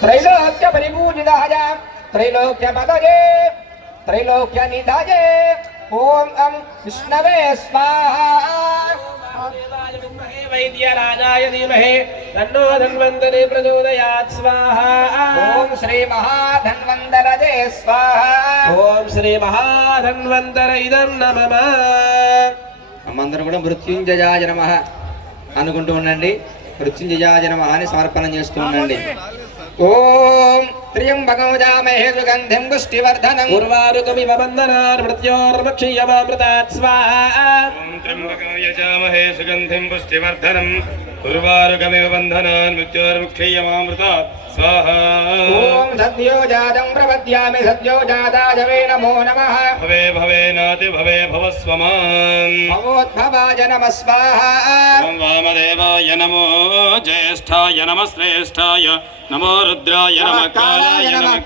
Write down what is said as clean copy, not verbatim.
त्रैलोक्य परिपूजिताय त्रैलोक्य पदये त्रैलोक्य निधाये ओम अं विष्णवे स्वाहा वैद्यराजाय धीमहि तन्नो धन्वन्तरि प्रचोदयात् स्वाहा ओम श्री महाधन्वन्तरये स्वाहा ओम श्री महाधन्वन्तर इदं नमः అమ్మందరూ కూడా మృత్యుంజయాయ నమః అనుకుంటూ ఉండండి. మృత్యుంజయాయ నమః అని సమర్పణ చేస్తూ ఉండండి. ఓం త్ర్యంబకం యజామహే సుగంధిం పుష్టివర్ధనం ఉర్వారుకమివ బంధనాన్ మృత్యోర్ముక్షీయమామృతాత్ స్వాహా ఓం త్ర్యంబకం యజామహే సుగంధిం పుష్టివర్ధనం ఉర్వారుకమివ బంధనాన్ మృత్యోర్ముక్షీయమామృతాత్ స్వాహా ఓం సద్యోజాతం ప్రపద్యామి సద్యోజాతాయ వే నమో నమః భవే భవేనాతి భవే భవస్వమాన్ భవోద్భవాయ నమః స్వాహా ఓం వామదేవాయ నమో జ్యేష్ఠాయ నమః శ్రేష్ఠాయ నమో రుద్రాయ నమః కాలాయ నమః